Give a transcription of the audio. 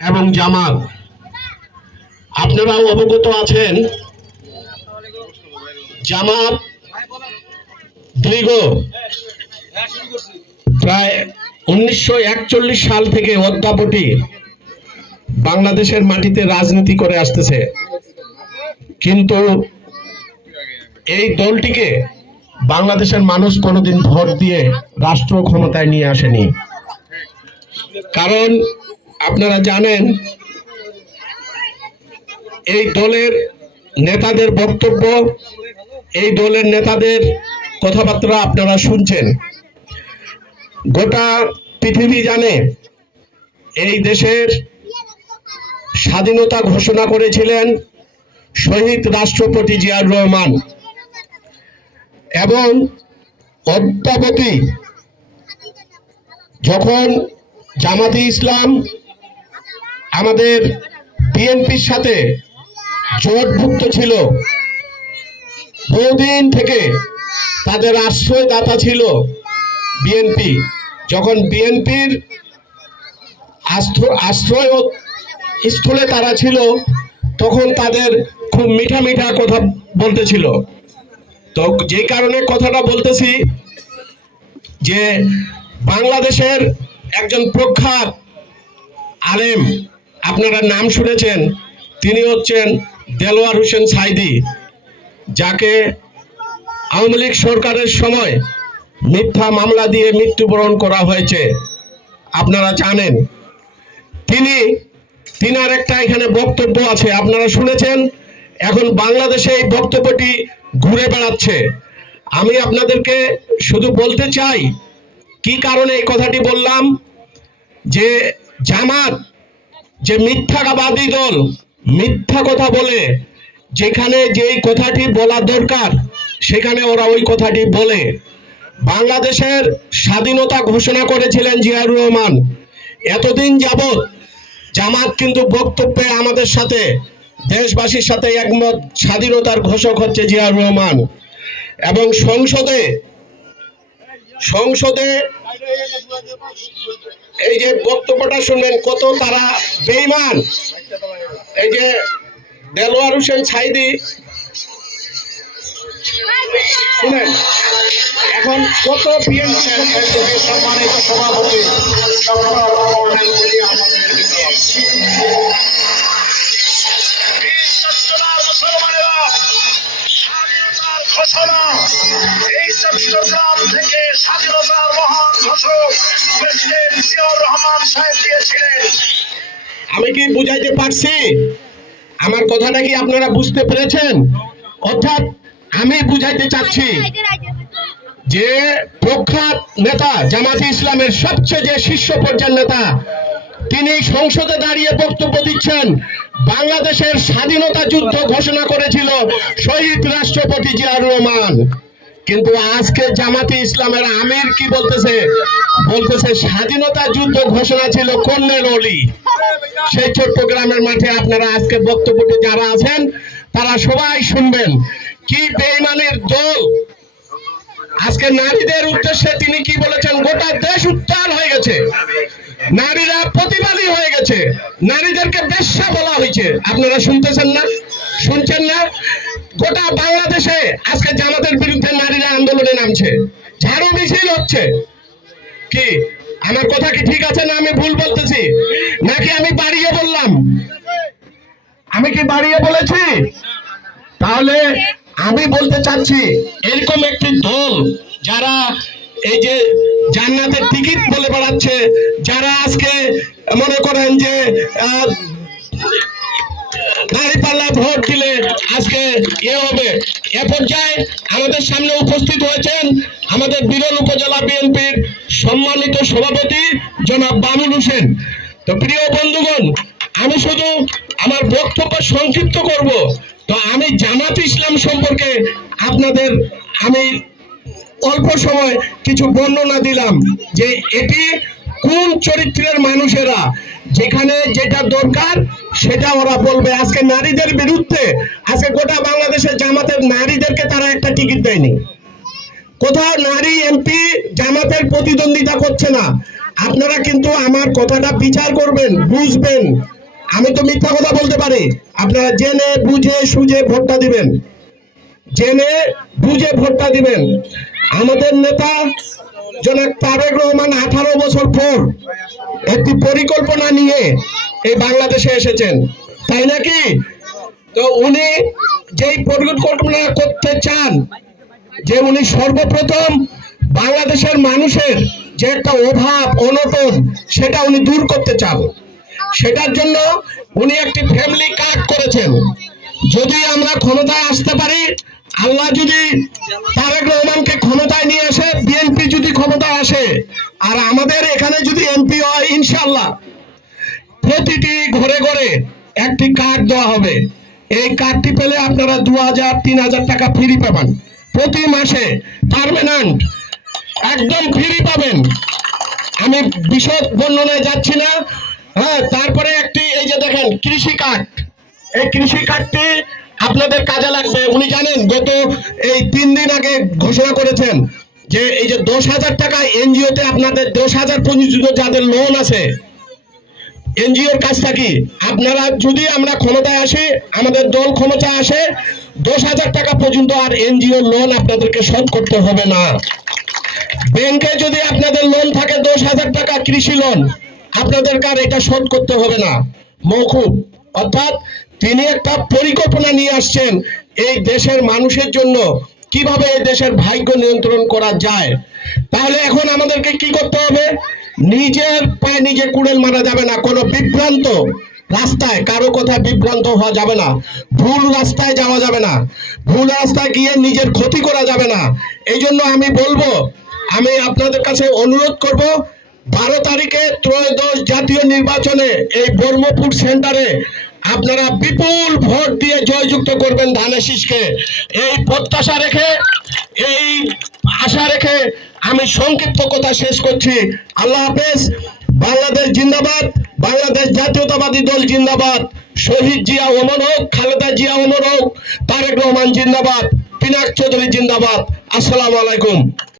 এবং জামাত, আপনারাও অবগত আছেন জামাত দীর্ঘ প্রায় 1941 সাল থেকে অদ্যাবধি বাংলাদেশের মাটিতে রাজনীতি করে আসতেছে, কিন্তু এই দলটিকে বাংলাদেশের মানুষ কোনোদিন ভোট দিয়ে রাষ্ট্র ক্ষমতায় নিয়ে আসেনি। কারণ আপনারা জানেন, এই দলের নেতাদের বক্তব্য, এই দলের নেতাদের কথাবার্তা আপনারা শুনছেন। গোটা পৃথিবী জানে এই দেশের স্বাধীনতা ঘোষণা করেছিলেন শহীদ রাষ্ট্রপতি জিয়াউর রহমান, এবং অদ্যাবধি যখন জামাতে ইসলাম আমাদের বিএনপির সাথে জোটভুক্ত ছিল, বহুদিন থেকে তাদের আশ্রয়দাতা ছিল বিএনপি। যখন বিএনপির আশ্রয় স্থলে তারা ছিল, তখন তাদের খুব মিঠা মিঠা কথা বলতেছিল। তো যে কারণে কথাটা বলতেছি, যে বাংলাদেশের একজন প্রখ্যাত আলেম, আপনারা নাম শুনেছেন, তিনি হচ্ছেন দেলোয়ার হোসেন সাঈদী, যাকে আওয়ামী লীগ সরকারের সময় মিথ্যা মামলা দিয়ে মৃত্যুবরণ করা হয়েছে, আপনারা জানেন। তিনার একটা এখানে বক্তব্য আছে, আপনারা শুনেছেন। এখন বাংলাদেশে এই বক্তব্যটি ঘুরে বেড়াচ্ছে। আমি আপনাদেরকে শুধু বলতে চাই, কি কারণে এই কথাটি বললাম, যে জামাত যে মিথ্যাবাদী দল, মিথ্যা কথা বলে, যেখানে যেই কথাটি বলা দরকার সেখানে ওরা ওই কথাটি বলে। বাংলাদেশের স্বাধীনতা ঘোষণা করেছিলেন জিয়াউর রহমান। এতদিন যাবৎ জামাত কিন্তু বক্তব্যে আমাদের সাথে, দেশবাসীর সাথে একমত, স্বাধীনতার ঘোষক হচ্ছে জিয়াউর রহমান। এবং সংসদে এই যে বক্তব্যটা শুনলেন, কত তারা বেঈমান। এই যে দেলোয়ার হোসেন সাঈদী, শুনেন, এখন কত বিএনপি সম্মানিত সভাপতি এই চট্টগ্রাম থেকে স্বাধীনতার মহান ঘোষক প্রেসিডেন্ট জিয়াউর রহমান সাহেব দিয়েছিলেন। আমি কি বুঝাইতে পারছি? আমার কথাটা কি আপনারা বুঝতে পেরেছেন? অর্থাৎ আমি বুঝাইতে চাচ্ছি যে প্রখ্যাত নেতা, জামাতে ইসলামের সবচেয়ে যে শীর্ষ পর্যায়ের নেতা, তিনি সংসদে দাঁড়িয়ে বক্তব্য দিচ্ছেন, বাংলাদেশের স্বাধীনতা যুদ্ধ ঘোষণা করেছিল শহীদ রাষ্ট্রপতি জিয়াউর রহমান। কিন্তু আজকে জামাতে ইসলামের আমির কি বলতেছে? স্বাধীনতা যুদ্ধ ঘোষণা ছিল কর্নেল অলি। সেই চট্টগ্রামের মাঠে আপনারা আজকে বক্তব্যটি যারা আছেন তারা সবাই শুনবেন। কি বেঈমানের দল! আজকে নারীদের উদ্দেশ্যে তিনি কি বলেছেন? গোটা দেশ উত্তাল হয়ে গেছে, নারীরা প্রতিবাদী হয়ে গেছে, নারীদেরকে বেশ্যা বলা হয়েছে। আপনারা শুনতেছেন না? শুনছেন না? গোটা বাংলাদেশে আজকে জামাতের বিরুদ্ধে নারীরা আন্দোলনে নামছে, ঝাড়ু মিছিল হচ্ছে। কি আমার কথা কি ঠিক আছে না আমি ভুল বলতেছি? নাকি আমি বাড়িয়ে বললাম? আমি কি বাড়িয়ে বলেছি? তাহলে আমি বলতে চাচ্ছি, এরকম একটি দল যারা এই যে জান্নাতের টিকিট বলে বেড়াচ্ছে, যারা আজকে মনে করেন যে দাঁড়িপাল্লায় ভোট দিলে আজকে হবে, এ পর্যায়ে আমাদের সামনে উপস্থিত হয়েছেন আমাদের বিরল উপজেলা বিএনপির সম্মানিত সভাপতি জনাব বামুন হোসেন। তো প্রিয় বন্ধুগণ, আমি শুধু আমার বক্তব্য সংক্ষিপ্ত করব। তো আমি জামাত ইসলাম সম্পর্কে আপনাদের আমি অল্প সময় কিছু বর্ণনা দিলাম, যে এটি কোন চরিত্রের মানুষেরা, যেখানে যেটা দরকার সেটা ওরা বলবে। আজকে নারীদের বিরুদ্ধে, আজকে গোটা বাংলাদেশের জামাতের নারীদেরকে তারা একটা টিকিট দেয়নি, কোথাও নারী এমপি জামাতের প্রতিদ্বন্দ্বিতা করছে না। আপনারা কিন্তু আমার কথাটা বিচার করবেন, বুঝবেন। আমি তো মিথ্যা কথা বলতে পারি। আপনারা জেনে বুঝে সুঝে ভোটটা দিবেন, জেনে বুঝে ভোটটা দিবেন। আমাদের নেতা জনাব তারেক রহমান 18 বছর পর একটি পরিকল্পনা নিয়ে এই বাংলাদেশে এসেছেন, তাই নাকি? তো উনি যেই পরিকল্পনা করতে চান, যে উনি সর্বপ্রথম বাংলাদেশের মানুষের যে একটা অভাব অনটন সেটা উনি দূর করতে চান। সেটার জন্য উনি একটি ফ্যামিলি কার্ড করেছেন। যদি আমরা ক্ষমতায় আসতে পারি, আল্লাহ যদি তারেক রহমানকে ক্ষমতায় নিয়ে আসে, বিএনপি যদি ক্ষমতায় আসে, আর আমাদের এখানে যদি এমপি হয়, ইনশাআল্লাহ প্রতিটি ঘরে ঘরে একটি কার্ড দেওয়া হবে। এই কার্ডটি পেলে আপনারা 2000-3000 টাকা ফ্রি পাবেন প্রতি মাসে, পার্মানেন্ট একদম ফ্রি পাবেন। আমি বিশদ বর্ণনায় যাচ্ছি না। হ্যাঁ, তারপরে একটি এই যে দেখেন কৃষি কার্ড, এই কৃষি কার্ডটি আপনাদের কাজে লাগবে। উনি জানেন গত এই 3 দিন আগে ঘোষণা করেছেন যে এই যে 10,000 টাকা এনজিওতে আপনাদের 10,000 পর্যন্ত যাদের লোন আছে, এনজিওর কাজটা কি, আপনারা যদি আমরা ক্ষমতায় আসি, আমাদের দল ক্ষমতায় আসে, 10,000 টাকা পর্যন্ত আর এনজিও লোন আপনাদেরকে শোধ করতে হবে না। ব্যাংকে যদি আপনাদের লোন থাকে 10,000 টাকা কৃষি লোন, আপনাদেরকে আর এটা শোধ করতে হবে না, মওকুফ। অর্থাৎ তিনি একটা পরিকল্পনা নিয়ে আসছেন এই দেশের মানুষের জন্য, কিভাবে এই দেশের ভাগ্য নিয়ন্ত্রণ করা যায়। তাহলে এখন আমাদেরকে কি করতে হবে? নিজের পায়ে নিজে কুড়েল মারা যাবে না, কোনো বিভ্রান্ত রাস্তায় কারো কথা বিভ্রান্ত হওয়া যাবে না, ভুল রাস্তায় যাওয়া যাবে না, ভুল রাস্তায় গিয়ে নিজের ক্ষতি করা যাবে না। এই জন্য আমি বলবো, আমি আপনাদের কাছে অনুরোধ করব, 12 তারিখে ত্রয়োদশ জাতীয় নির্বাচনে এই বর্মপুর সেন্টারে আপনারা বিপুল ভোট দিয়ে জয়যুক্ত করবেন ধানের শীষকে। এই প্রত্যাশা রেখে, এই আশা রেখে আমি সংক্ষিপ্ত কথা শেষ করছি। আল্লাহ হাফেজ। বাংলাদেশ জিন্দাবাদ, বাংলাদেশ জাতীয়তাবাদী দল জিন্দাবাদ, শহীদ জিয়া অমর হোক, খালেদা জিয়া অমর হোক, তারেক রহমান জিন্দাবাদ, পিনাক চৌধুরী জিন্দাবাদ। আসসালামু আলাইকুম।